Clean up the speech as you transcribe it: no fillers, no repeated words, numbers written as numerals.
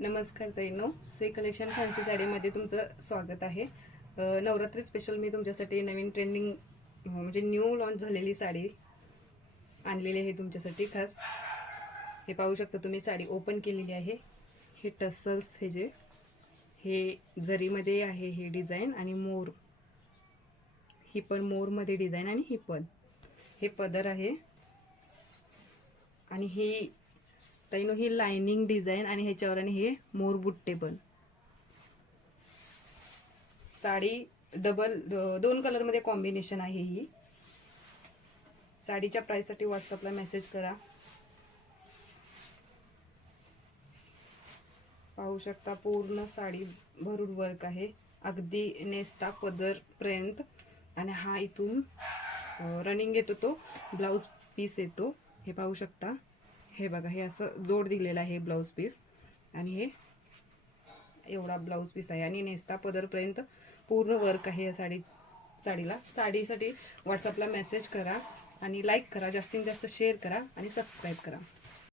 नमस्कार ताईंनो, Shri collection fancy साडीमध्ये तुमचं स्वागत आहे। नवरात्री स्पेशल मी तुमच्यासाठी नवीन ट्रेंडिंग म्हणजे न्यू लॉन्च झालेली साडी आणलेली आहे तुमच्यासाठी खास। हे पाहू शकता तुम्ही, साडी ओपन केलेली आहे। हे टसल्स हे जरीमध्ये आहे हे डिझाइन, आणि मोर, ही पण मोरमध्ये डिझाइन, आणि ही पण हे पदर आहे, आणि ही ताईनो ही लाइनिंग डिझाइन, आणि ह्याच्यावर आणि हे मोर बुट्टे पण। साडी डबल 2 कलर मध्ये कॉम्बिनेशन आहे। ही साडीच्या प्राइस साठी व्हॉट्सअपला मेसेज करा। पाहू शकता पूर्ण साडी भरून वर्क आहे, अगदी नेस्ता पदर पर्यंत, आणि हा इथून रनिंग येतो तो ब्लाउज पीस येतो। हे पाहू शकता, हे बघा, हे असं जोड दिलेला आहे ब्लाउज पीस, आणि हे एवढा ब्लाउज पीस आहे, आणि नेस्ता पदर पर्यंत पूर्ण वर्क आहे या साडीला। साडीसाठी व्हॉट्सअपला मेसेज करा, आणि लाईक करा, जास्तीत जास्त शेअर करा, आणि सबस्क्राईब करा।